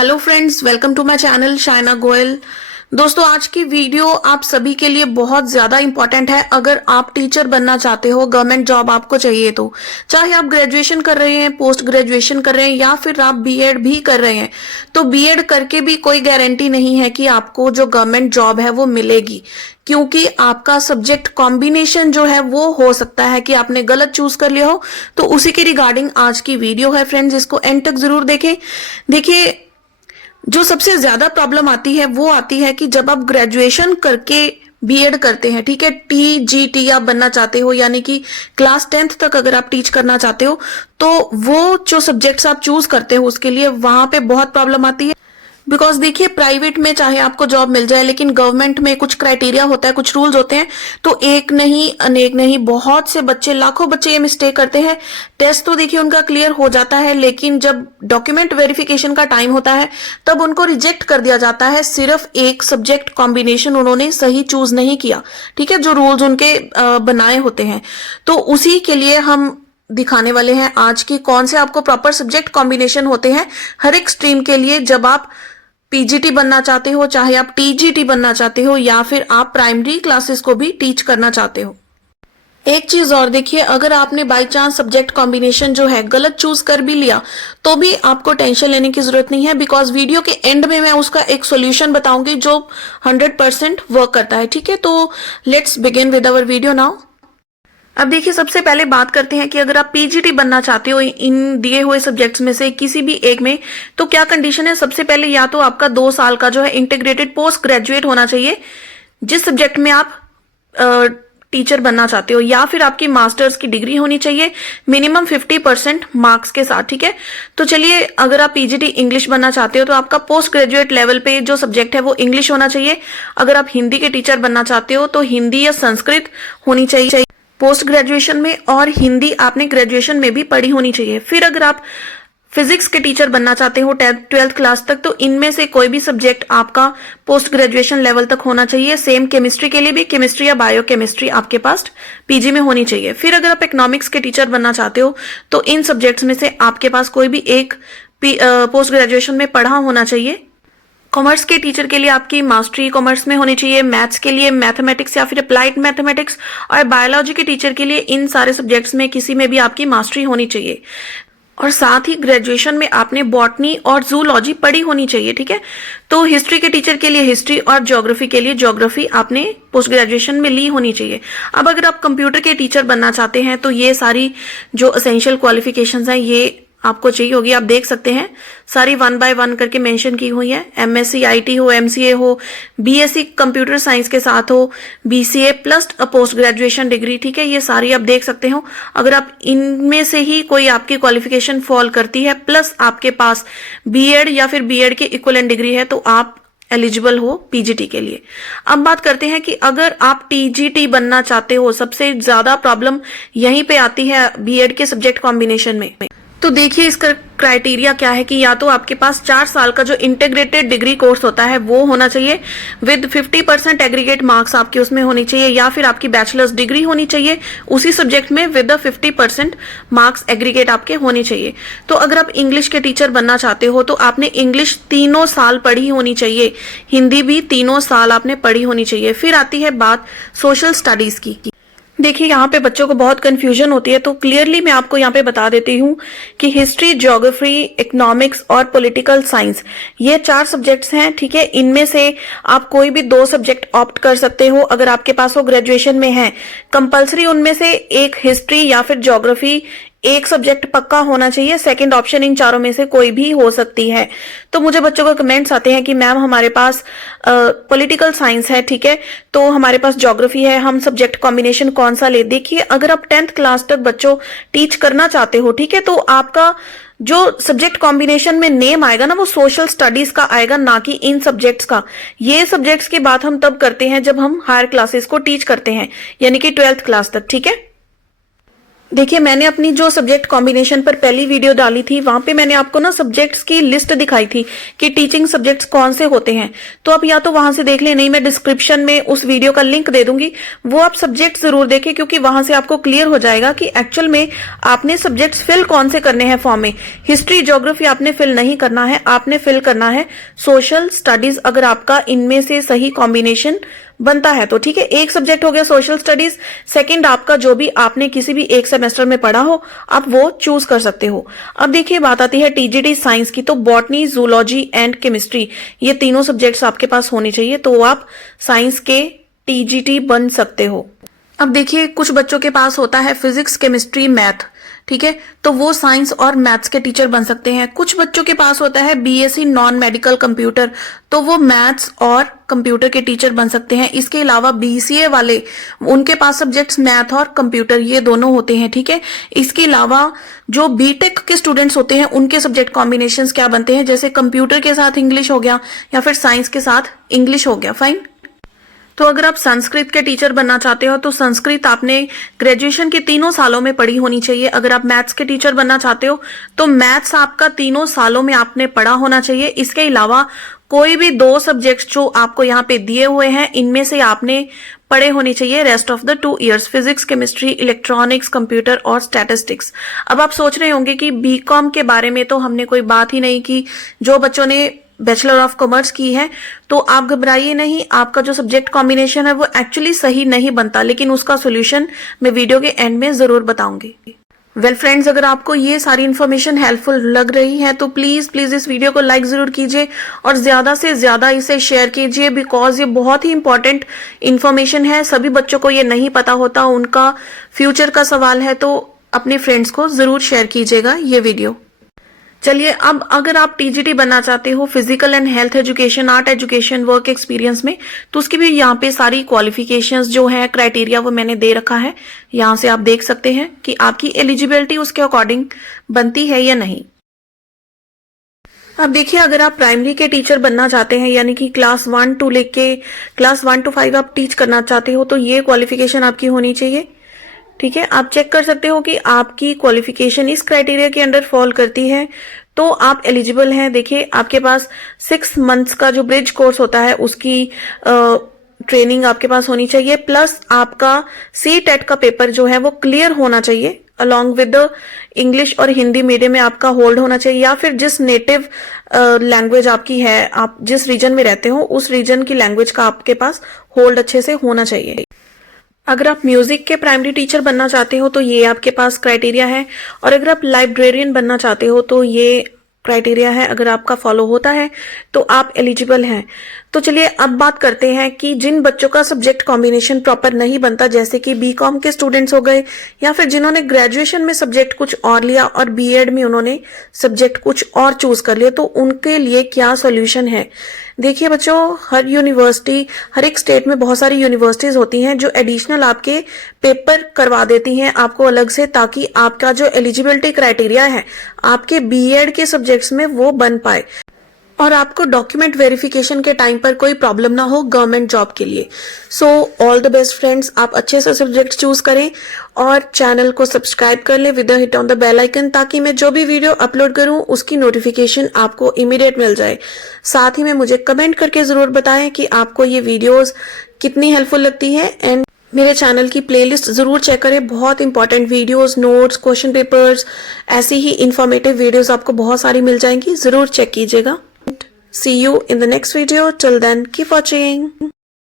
Hello friends, welcome to my channel Shaina Goyal. दोस्तों, आज की वीडियो आप सभी के लिए बहुत ज्यादा इंपॉर्टेंट है। अगर आप टीचर बनना चाहते हो, गवर्नमेंट जॉब आपको चाहिए, तो चाहे आप ग्रेजुएशन कर रहे हैं, पोस्ट ग्रेजुएशन कर रहे हैं या फिर आप बीएड भी कर रहे हैं, तो बीएड करके भी कोई गारंटी नहीं है कि आपको जो गवर्नमेंट जॉब है वो मिलेगी, क्योंकि आपका सब्जेक्ट कॉम्बिनेशन जो है वो हो सकता है कि आपने गलत चूज कर लिया हो। तो उसी के रिगार्डिंग आज की वीडियो है फ्रेंड्स, इसको एंड तक जरूर देखें। देखिए, जो सबसे ज्यादा प्रॉब्लम आती है वो आती है कि जब आप ग्रेजुएशन करके बीएड करते हैं, ठीक है, टीजीटी आप बनना चाहते हो, यानी कि क्लास 10th तक अगर आप टीच करना चाहते हो, तो वो जो सब्जेक्ट्स आप चूज करते हो उसके लिए वहां पे बहुत प्रॉब्लम आती है। बिकॉज देखिए, प्राइवेट में चाहे आपको जॉब मिल जाए, लेकिन गवर्नमेंट में कुछ क्राइटेरिया होता है, कुछ रूल्स होते हैं। तो एक नहीं, अनेक नहीं, बहुत से बच्चे, लाखों बच्चे ये मिस्टेक करते हैं। टेस्ट तो देखिए उनका क्लियर हो जाता है, लेकिन जब डॉक्यूमेंट वेरिफिकेशन का टाइम होता है तब उनको रिजेक्ट कर दिया जाता है। सिर्फ एक सब्जेक्ट कॉम्बिनेशन उन्होंने सही चूज नहीं किया, ठीक है, जो रूल्स उनके बनाए होते हैं। तो उसी के लिए हम दिखाने वाले हैं आज की कौन से आपको प्रॉपर सब्जेक्ट कॉम्बिनेशन होते हैं हर एक स्ट्रीम के लिए, जब आप पीजीटी बनना चाहते हो, चाहे आप टीजीटी बनना चाहते हो या फिर आप प्राइमरी क्लासेस को भी टीच करना चाहते हो। एक चीज और देखिए, अगर आपने बाय चांस सब्जेक्ट कॉम्बिनेशन जो है गलत चूज कर भी लिया तो भी आपको टेंशन लेने की जरूरत नहीं है, बिकॉज वीडियो के एंड में मैं उसका एक सॉल्यूशन बताऊंगी जो 100% वर्क करता है। ठीक है, तो let's begin with our video now. अब देखिए, सबसे पहले बात करते हैं कि अगर आप पीजीटी बनना चाहते हो इन दिए हुए सब्जेक्ट्स में से किसी भी एक में, तो क्या कंडीशन है। सबसे पहले या तो आपका 2 साल का जो है इंटीग्रेटेड पोस्ट ग्रेजुएट होना चाहिए जिस सब्जेक्ट में आप टीचर बनना चाहते हो, या फिर आपकी मास्टर्स की डिग्री होनी चाहिए मिनिमम 50% मार्क्स के साथ। ठीक है, तो चलिए, अगर आप पीजीटी इंग्लिश बनना चाहते हो तो आपका पोस्ट ग्रेजुएट लेवल पे जो सब्जेक्ट है वो इंग्लिश होना चाहिए। अगर आप हिंदी के टीचर बनना चाहते हो तो हिंदी या संस्कृत होनी चाहिए पोस्ट ग्रेजुएशन में, और हिंदी आपने ग्रेजुएशन में भी पढ़ी होनी चाहिए। फिर अगर आप फिजिक्स के टीचर बनना चाहते हो 12th क्लास तक, तो इनमें से कोई भी सब्जेक्ट आपका पोस्ट ग्रेजुएशन लेवल तक होना चाहिए। सेम केमिस्ट्री के लिए भी केमिस्ट्री या बायोकेमिस्ट्री आपके पास पीजी में होनी चाहिए। फिर अगर आप इकोनॉमिक्स के टीचर बनना चाहते हो तो इन सब्जेक्ट्स में से आपके पास कोई भी एक पोस्ट ग्रेजुएशन में पढ़ा होना चाहिए। कॉमर्स के टीचर के लिए आपकी मास्टरी कॉमर्स में होनी चाहिए, मैथ्स के लिए मैथमेटिक्स या फिर अप्लाइड मैथमेटिक्स, और बायोलॉजी के टीचर के लिए इन सारे सब्जेक्ट्स में किसी में भी आपकी मास्टरी होनी चाहिए। और साथ ही ग्रेजुएशन में आपने बॉटनी और जूलॉजी पढ़ी होनी चाहिए। ठीक है, तो हिस्ट्री के टीचर के लिए हिस्ट्री और ज्योग्राफी के लिए ज्योग्राफी आपने पोस्ट ग्रेजुएशन में ली होनी चाहिए। अब अगर आप कंप्यूटर के टीचर बनना चाहते हैं तो ये सारी जो एसेंशियल क्वालिफिकेशंस हैं ये आपको चाहिए होगी। आप देख सकते हैं सारी 1 by 1 करके मेंशन की हुई है। एमएससी आईटी हो, एमसीए हो, बीएससी कंप्यूटर साइंस के साथ हो, BCA plus post graduation degree, ठीक है, ये सारी आप देख सकते हो। अगर आप इनमें से ही कोई आपकी क्वालिफिकेशन फॉल करती है, प्लस आपके पास बीएड या फिर बीएड के इक्विवेलेंट डिग्री है, तो आप एलिजिबल हो पीजीटी के लिए। अब बात करते हैं कि अगर आप टीजीटी बनना चाहते हो, सबसे ज्यादा प्रॉब्लम यहीं पे आती है बीएड के सब्जेक्ट कॉम्बिनेशन में। तो देखिए, इसका क्राइटेरिया क्या है कि या तो आपके पास 4 साल का जो इंटीग्रेटेड डिग्री कोर्स होता है वो होना चाहिए विद 50% एग्रीगेट मार्क्स आपके उसमें होनी चाहिए, या फिर आपकी बैचलर्स डिग्री होनी चाहिए उसी सब्जेक्ट में विद 50% मार्क्स एग्रीगेट आपके होने चाहिए। तो अगर आप इंग्लिश के टीचर बनना चाहते हो तो आपने इंग्लिश 3 साल पढ़ी होनी चाहिए, हिंदी भी 3 साल आपने पढ़ी होनी चाहिए। फिर आती है बात सोशल स्टडीज की। देखिए, यहाँ पे बच्चों को बहुत कंफ्यूजन होती है, तो क्लियरली मैं आपको यहाँ पे बता देती हूँ कि हिस्ट्री, ज्योग्राफी, इकोनॉमिक्स और पॉलिटिकल साइंस, ये 4 सब्जेक्ट्स हैं। ठीक है, इनमें से आप कोई भी 2 सब्जेक्ट ऑप्ट कर सकते हो अगर आपके पास वो ग्रेजुएशन में है। कंपलसरी उनमें से एक हिस्ट्री या फिर ज्योग्राफी एक सब्जेक्ट पक्का होना चाहिए। सेकंड ऑप्शन इन चारों में से कोई भी हो सकती है। तो मुझे बच्चों को कमेंट्स आते हैं कि मैम हमारे पास पॉलिटिकल साइंस है, ठीक है, तो हमारे पास ज्योग्राफी है, हम सब्जेक्ट कॉम्बिनेशन कौन सा ले। देखिए, अगर आप 10th क्लास तक बच्चों टीच करना चाहते हो, ठीक है, तो आपका जो सब्जेक्ट कॉम्बिनेशन में नेम आएगा ना, वो सोशल स्टडीज का आएगा, ना कि इन सब्जेक्ट्स का। ये सब्जेक्ट्स की बात हम तब करते हैं जब हम हायर क्लासेस को टीच करते हैं, यानी कि 12th क्लास तक। ठीक है, देखिए, मैंने अपनी जो सब्जेक्ट कॉम्बिनेशन पर पहली वीडियो डाली थी, वहां पे मैंने आपको ना सब्जेक्ट्स की लिस्ट दिखाई थी कि टीचिंग सब्जेक्ट्स कौन से होते हैं। तो आप या तो वहां से देख लें, नहीं मैं डिस्क्रिप्शन में उस वीडियो का लिंक दे दूंगी, वो आप सब्जेक्ट जरूर देखें, क्योंकि वहां से आपको क्लियर हो जाएगा कि एक्चुअल में आपने सब्जेक्ट्स फिल कौन से करने हैं फॉर्म में। हिस्ट्री, ज्योग्राफी आपने फिल नहीं करना है, आपने फिल करना है सोशल स्टडीज, अगर आपका इनमें से सही कॉम्बिनेशन बनता है तो। ठीक है, एक सब्जेक्ट हो गया सोशल स्टडीज, सेकंड आपका जो भी आपने किसी भी एक सेमेस्टर में पढ़ा हो आप वो चूज कर सकते हो। अब देखिए, बात आती है टीजीटी साइंस की, तो बॉटनी, जूलॉजी एंड केमिस्ट्री, ये तीनों सब्जेक्ट्स आपके पास होने चाहिए, तो आप साइंस के टीजीटी बन सकते हो। अब देखिए, कुछ बच्चों के पास होता है फिजिक्स, केमिस्ट्री, मैथ, ठीक है, तो वो साइंस और मैथ्स के टीचर बन सकते हैं। कुछ बच्चों के पास होता है बीएससी नॉन मेडिकल कंप्यूटर, तो वो मैथ्स और कंप्यूटर के टीचर बन सकते हैं। इसके अलावा बीसीए वाले, उनके पास सब्जेक्ट्स मैथ और कंप्यूटर ये दोनों होते हैं। ठीक है, इसके अलावा जो बीटेक के स्टूडेंट्स होते हैं उनके सब्जेक्ट कॉम्बिनेशंस क्या बनते हैं, जैसे कंप्यूटर के साथ इंग्लिश हो गया या फिर साइंस के साथ इंग्लिश हो गया। फाइन। तो अगर आप संस्कृत के टीचर बनना चाहते हो तो संस्कृत आपने ग्रेजुएशन के तीनों सालों में पढ़ी होनी चाहिए। अगर आप मैथ्स के टीचर बनना चाहते हो तो मैथ्स आपका तीनों सालों में आपने पढ़ा होना चाहिए। इसके अलावा कोई भी दो सब्जेक्ट्स जो आपको यहाँ पे दिए हुए हैं इनमें से आपने पढ़े होने चाहिए rest of the 2 years, physics, chemistry, electronics, computer और स्टैटिस्टिक्स। अब आप सोच रहे होंगे कि बीकॉम के बारे में तो हमने कोई बात ही नहीं की, जो बच्चों ने बैचलर ऑफ कॉमर्स की है, तो आप घबराइए नहीं, आपका जो सब्जेक्ट कॉम्बिनेशन है वो एक्चुअली सही नहीं बनता, लेकिन उसका सोल्यूशन मैं वीडियो के एंड में जरूर बताऊंगी। वेल फ्रेंड्स, अगर आपको ये सारी इन्फॉर्मेशन हेल्पफुल लग रही है तो प्लीज इस वीडियो को लाइक जरूर कीजिए और ज्यादा से ज्यादा इसे शेयर कीजिए, बिकॉज ये बहुत ही इंपॉर्टेंट इन्फॉर्मेशन है। सभी बच्चों को ये नहीं पता होता, उनका फ्यूचर का सवाल है, तो अपने फ्रेंड्स को जरूर शेयर कीजिएगा ये वीडियो। चलिए, अब अगर आप टीजीटी बनना चाहते हो physical and health education, art education, work experience में, तो उसकी भी यहाँ पे सारी क्वालिफिकेशंस जो है, क्राइटेरिया, वो मैंने दे रखा है। यहाँ से आप देख सकते हैं कि आपकी एलिजिबिलिटी उसके अकॉर्डिंग बनती है या नहीं। अब देखिए, अगर आप प्राइमरी के टीचर बनना चाहते हैं, यानी कि क्लास 1 टू लेके क्लास 1 to 5 आप टीच करना चाहते हो, तो ये क्वालिफिकेशन आपकी होनी चाहिए। ठीक है, आप चेक कर सकते हो कि आपकी क्वालिफिकेशन इस क्राइटेरिया के अंडर फॉल करती है तो आप एलिजिबल हैं। देखिए, आपके पास 6 मंथ्स का जो ब्रिज कोर्स होता है उसकी ट्रेनिंग आपके पास होनी चाहिए, प्लस आपका CTET का पेपर जो है वो क्लियर होना चाहिए, अलॉन्ग विद द इंग्लिश और हिंदी मीडियम में आपका होल्ड होना चाहिए, या फिर जिस नेटिव लैंग्वेज आपकी है, आप जिस रीजन में रहते हो उस रीजन की लैंग्वेज का आपके पास होल्ड अच्छे से होना चाहिए। अगर आप म्यूजिक के प्राइमरी टीचर बनना चाहते हो तो ये आपके पास क्राइटेरिया है, और अगर आप लाइब्रेरियन बनना चाहते हो तो ये क्राइटेरिया है। अगर आपका फॉलो होता है तो आप एलिजिबल हैं। तो चलिए अब बात करते हैं कि जिन बच्चों का सब्जेक्ट कॉम्बिनेशन प्रॉपर नहीं बनता, जैसे कि बीकॉम के स्टूडेंट्स हो गए, या फिर जिन्होंने ग्रेजुएशन में सब्जेक्ट कुछ और लिया और बीएड में उन्होंने सब्जेक्ट कुछ और चूज कर लिया, तो उनके लिए क्या सोल्यूशन है। देखिए बच्चों, हर यूनिवर्सिटी, हर एक स्टेट में बहुत सारी यूनिवर्सिटीज होती हैं जो एडिशनल आपके पेपर करवा देती हैं आपको अलग से, ताकि आपका जो एलिजिबिलिटी क्राइटेरिया है आपके बीएड के सब्जेक्ट्स में वो बन पाए और आपको डॉक्यूमेंट वेरिफिकेशन के टाइम पर कोई प्रॉब्लम ना हो गवर्नमेंट जॉब के लिए। So all the best friends, आप अच्छे से सब्जेक्ट चूज करें और चैनल को सब्सक्राइब कर लें with hit on the bell icon, ताकि मैं जो भी वीडियो अपलोड करूं उसकी नोटिफिकेशन आपको इमीडिएट मिल जाए। साथ ही में मुझे कमेंट करके जरूर बताएं कि आपको ये वीडियोस कितनी हेल्पफुल लगती है, एंड मेरे चैनल की प्लेलिस्ट जरूर चेक करें। बहुत important videos, notes, question papers, ऐसी ही इंफॉर्मेटिव वीडियोस आपको बहुत सारी मिल जाएंगी, जरूर चेक कीजिएगा। See you in the next video. Till then, keep watching.